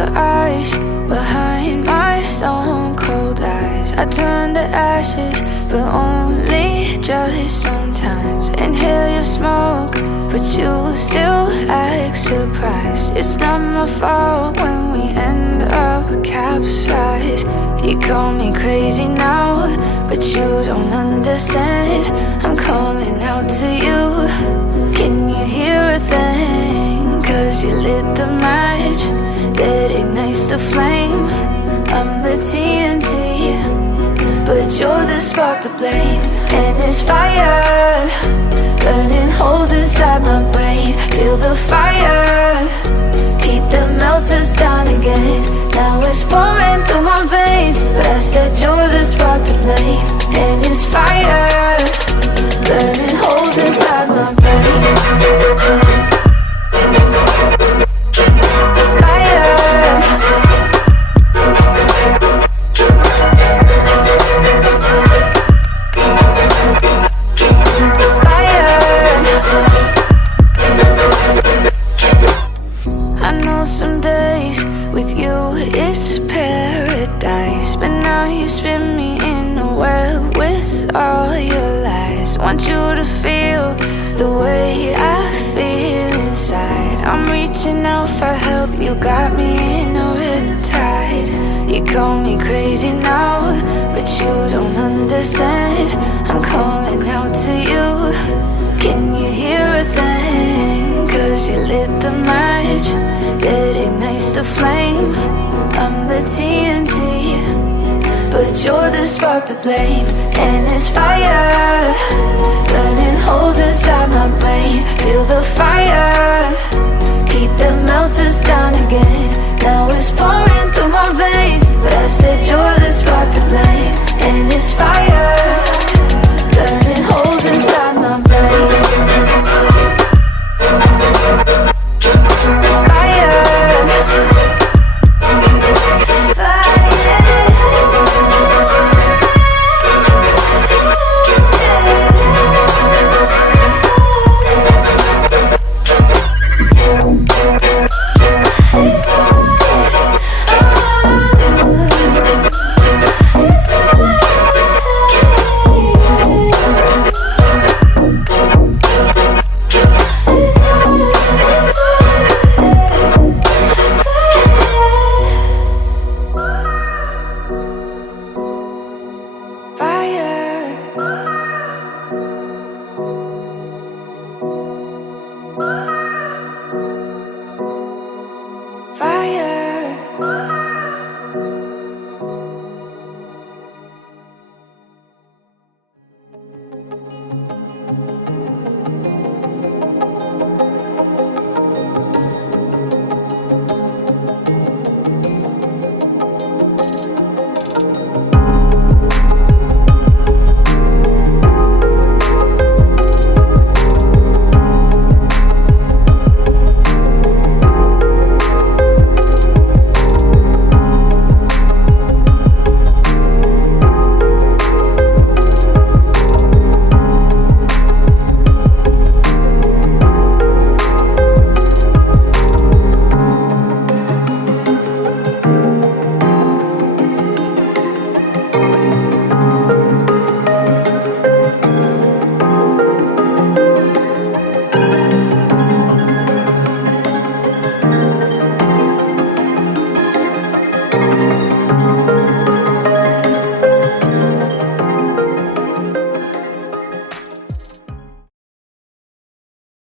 the ice behind my stone cold eyes. I turn to ashes, but only just sometimes. Inhale your smoke, but you still act surprised. It's not my fault when we end up capsized. You call me crazy now, but you don't understand. I'm calling out to you. Can you hear a thing? 'Cause you lit the match that ignites the flame. I'm the TNT, but you're the spark to blame. And it's fire, burning holes inside my brain. Feel the fire, heat that melts us down again. Now it's pouring through my veins, but I said you're the spark to blame. And it's fire, burning holes inside my brain. Some days with you it's paradise, but now you spin me in a web with all your lies. Want you to feel the way I feel inside. I'm reaching out for help, you got me in a riptide. You call me crazy now, but you don't understand. I'm calling out to you. Can you hear a thing? 'Cause you lit the match that ignites the flame. I'm the TNT, but you're the spark to blame. And it's fire, burning holes inside my brain. Feel the fire, heat that melts us down again. Now it's pouring